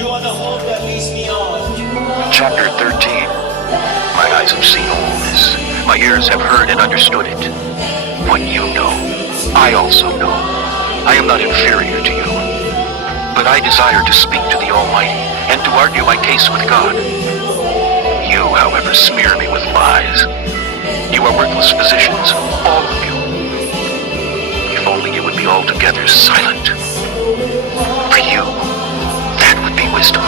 You are the hope that leads me on. Chapter 13. My eyes have seen all this. My ears have heard and understood it. What you know, I also know. I am not inferior to you. But I desire to speak to the Almighty and to argue my case with God. You, however, smear me with lies. You are worthless physicians, all of you. If only you would be altogether silent. For you, that would be wisdom.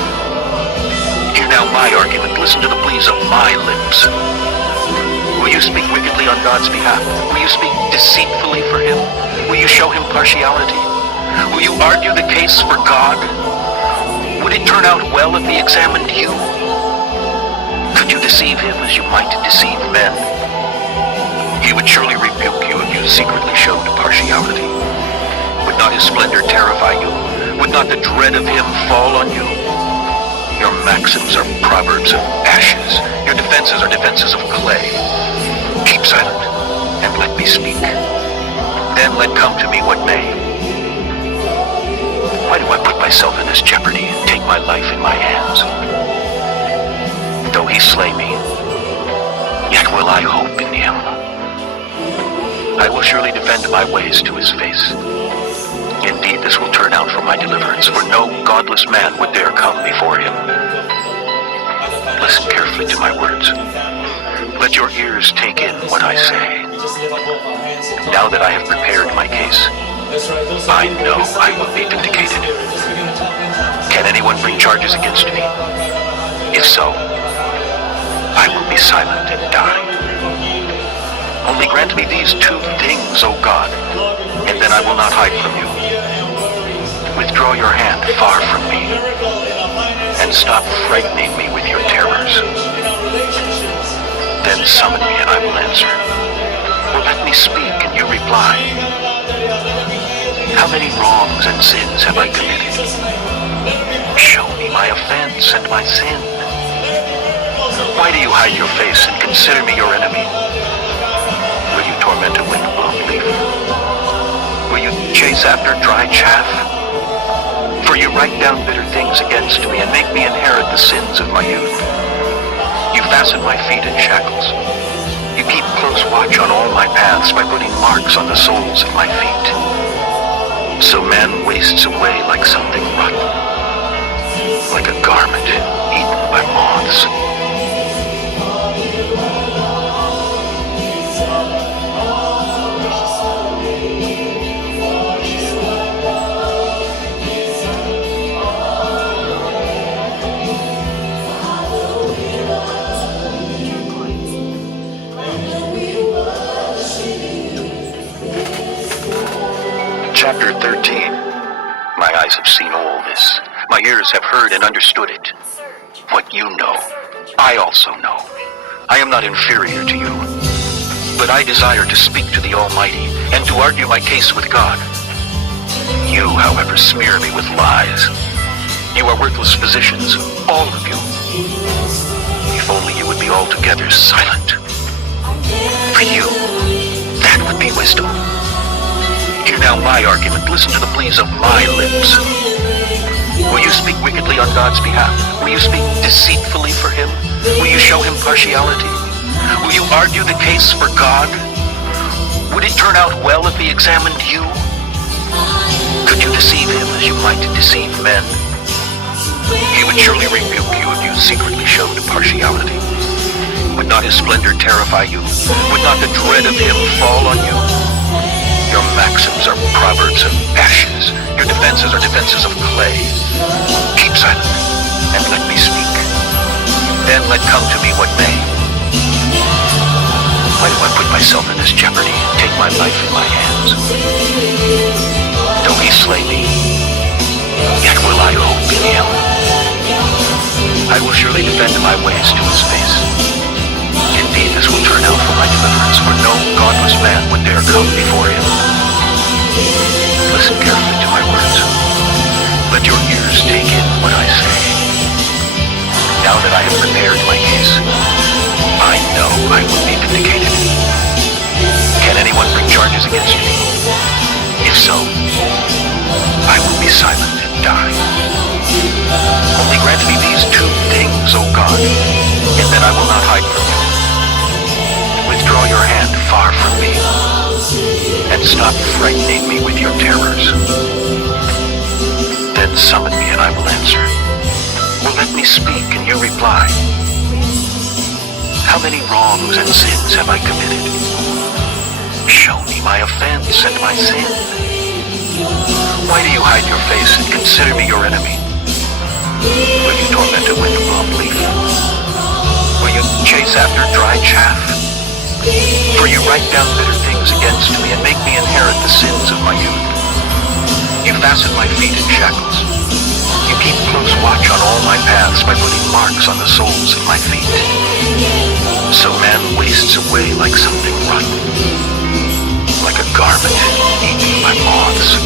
Hear now my argument, listen to the pleas of my lips. Will you speak wickedly on God's behalf? Will you speak deceitfully for him? Will you show him partiality? Will you argue the case for God? Would it turn out well if he examined you? Could you deceive him as you might deceive men? He would surely rebuke you if you secretly showed partiality. Would not his splendor terrify you? Would not the dread of him fall on you? Your maxims are proverbs of ashes. Your defenses are defenses of clay. Keep silent and let me speak. Then let come to me what may. Why do I put myself in this jeopardy and take my life in my hands? Though he slay me, yet will I hope in him. I will surely defend my ways to his face. Indeed, this will turn out for my deliverance, for no godless man would dare come before him. Listen carefully to my words. Let your ears take in what I say. Now that I have prepared my case, I know I will be vindicated. Can anyone bring charges against me? If so, I will be silent and die. Only grant me these two things, O God, and then I will not hide from you. Withdraw your hand far from me, and stop frightening me with your terrors. Then summon me and I will answer. Or let me speak and you reply. How many wrongs and sins have I committed? Show me my offense and my sin. Why do you hide your face and consider me your enemy? Will you torment a wind-blown leaf? Will you chase after dry chaff? For you write down bitter things against me and make me inherit the sins of my youth. You fasten my feet in shackles. You keep close watch on all my paths by putting marks on the soles of my feet. So man wastes away like something rotten, like a garment eaten by moths. Chapter 13. My eyes have seen all this. My ears have heard and understood it. What you know, I also know. I am not inferior to you. But I desire to speak to the Almighty and to argue my case with God. You, however, smear me with lies. You are worthless physicians, all of you. If only you would be altogether silent. For you, that would be wisdom. Hear now my argument, listen to the pleas of my lips. Will you speak wickedly on God's behalf? Will you speak deceitfully for him? Will you show him partiality? Will you argue the case for God? Would it turn out well if he examined you? Could you deceive him as you might deceive men? He would surely rebuke you if you secretly showed partiality. Would not his splendor terrify you? Would not the dread of him fall on you? Your maxims are proverbs of ashes. Your defenses are defenses of clay. Keep silent and let me speak. Then let come to me what may. Why do I put myself in this jeopardy and take my life in my hands? Though he slay me, yet will I hope in him. I will surely defend my ways to his face. Indeed, this will turn out for my deliverance, for no godless man would dare come before him. Listen carefully to my words. Let your ears take in what I say. Now that I have prepared my case, I know I will be vindicated. Can anyone bring charges against me? If so, I will be silent and die. hide from you. Withdraw your hand far from me, and stop frightening me with your terrors. Then summon me and I will answer. Or let me speak and you reply. How many wrongs and sins have I committed? Show me my offense and my sin. Why do you hide your face and consider me your enemy? Will you torment a wind-blown leaf? Will you chase after dry chaff? For you write down bitter things against me and make me inherit the sins of my youth. You fasten my feet in shackles. You keep close watch on all my paths by putting marks on the soles of my feet. So man wastes away like something rotten, like a garment eaten by moths.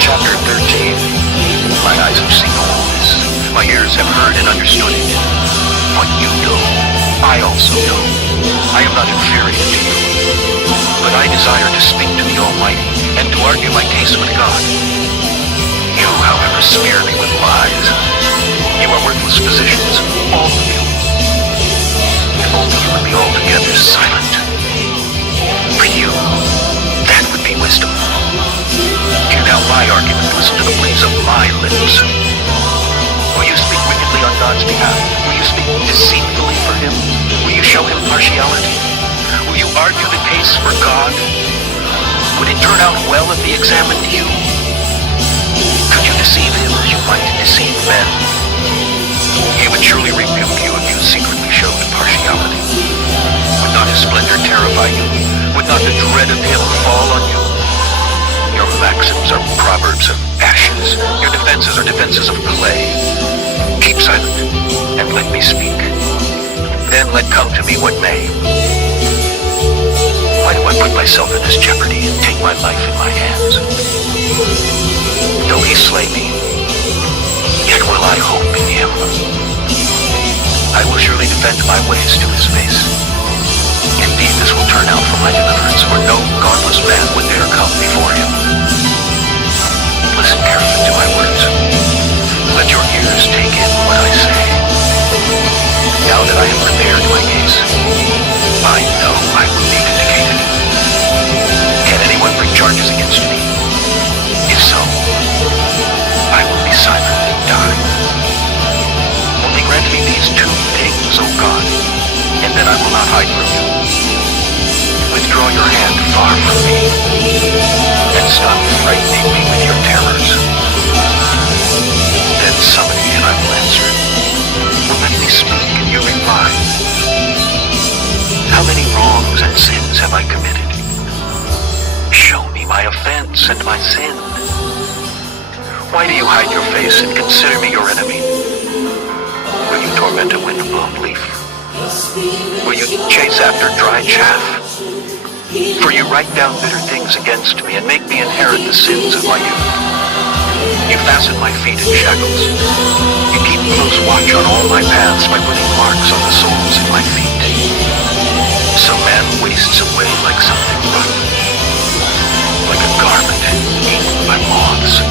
Chapter 13. My eyes have seen all this. My ears have heard and understood it. What you know, I also know. I am not inferior to you. But I desire to speak to the Almighty and to argue my case with God. You, however, smear me with lies. You are worthless physicians, all of you. If only you would be altogether silent. For you, that would be wisdom. Hear now my argument, listen to the pleas of my lips. Will you speak wickedly on God's behalf? Will you speak deceitfully for him? Will you show him partiality? Will you argue the case for God? Would it turn out well if he examined you? Could you deceive him as you might deceive men? He would surely rebuke you if you secretly showed partiality. Would not his splendor terrify you? Would not the dread of him fall on you? Your maxims are proverbs of ashes. Your defenses are defenses of clay. Keep silent, and let me speak. Then let come to me what may. Why do I put myself in this jeopardy and take my life in my hands? Though he slay me, yet will I hope in him. I will surely defend my ways to his face. Indeed, this will turn out for my deliverance, for no godless man would dare come before him. Listen carefully to my words. Let your ears take in what I say. Now that I have prepared my case, I know I will be vindicated. Can anyone bring charges against me? If so, I will be silent and die. Only grant me these two things, O God, and then I will not hide from you. Withdraw your hand far from me, and stop frightening me with your terrors. Then summon me and I will answer. Or let me speak and you reply. How many wrongs and sins have I committed? Show me my offense and my sin. Why do you hide your face and consider me your enemy? Will you torment a wind-blown leaf? Will you chase after dry chaff? For you write down bitter things against me and make me inherit the sins of my youth. You fasten my feet in shackles. You keep close watch on all my paths by putting marks on the soles of my feet. So man wastes away like something rotten, like a garment eaten by moths.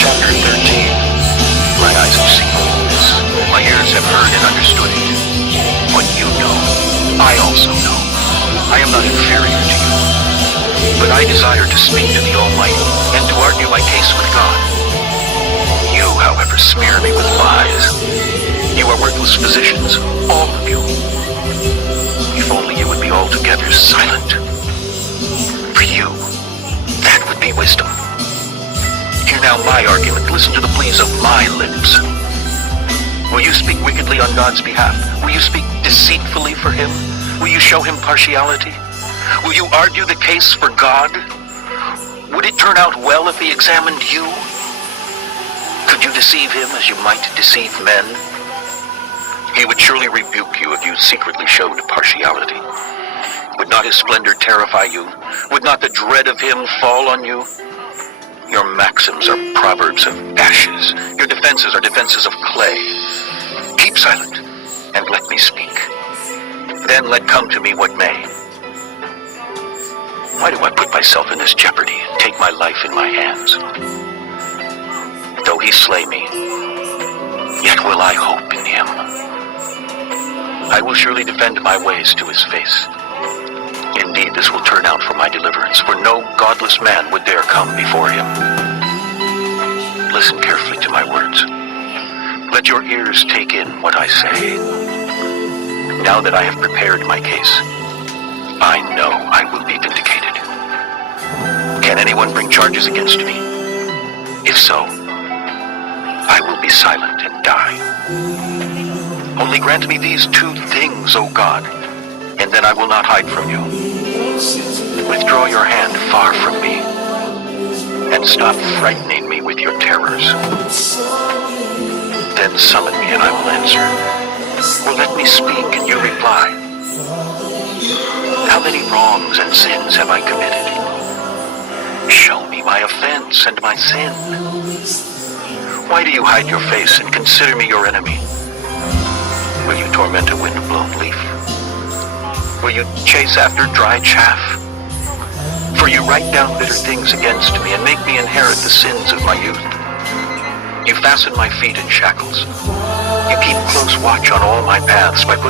Chapter 13. My eyes have seen all this. My ears have heard and understood it. What you know, I also know. I am not inferior to you. But I desire to speak to the Almighty and to argue my case with God. You, however, smear me with lies. You are worthless physicians, all of you. If only you would be altogether silent. For you, that would be wisdom. Hear now my argument. Listen to the pleas of my lips. Will you speak wickedly on God's behalf? Will you speak deceitfully for him? Will you show him partiality? Will you argue the case for God? Would it turn out well if he examined you? Could you deceive him as you might deceive men? He would surely rebuke you if you secretly showed partiality. Would not his splendor terrify you? Would not the dread of him fall on you? Your maxims are proverbs of ashes. Your defenses are defenses of clay. Keep silent and let me speak. Then let come to me what may. Why do I put myself in this jeopardy and take my life in my hands? Though he slay me, yet will I hope in him. I will surely defend my ways to his face. Indeed, this will turn out for my deliverance, for no godless man would dare come before him. Listen carefully to my words. Let your ears take in what I say. Now that I have prepared my case, I know I will be vindicated. Can anyone bring charges against me? If so, I will be silent and die. Only grant me these two things, O God, and then I will not hide from you. Withdraw your hand far from me, and stop frightening me with your terrors. Then summon me and I will answer. Or let me speak and you reply. How many wrongs and sins have I committed? Show me my offense and my sin. Why do you hide your face and consider me your enemy? Will you torment a wind-blown leaf? Will you chase after dry chaff? For you write down bitter things against me and make me inherit the sins of my youth. You fasten my feet in shackles. You keep close watch on all my paths by putting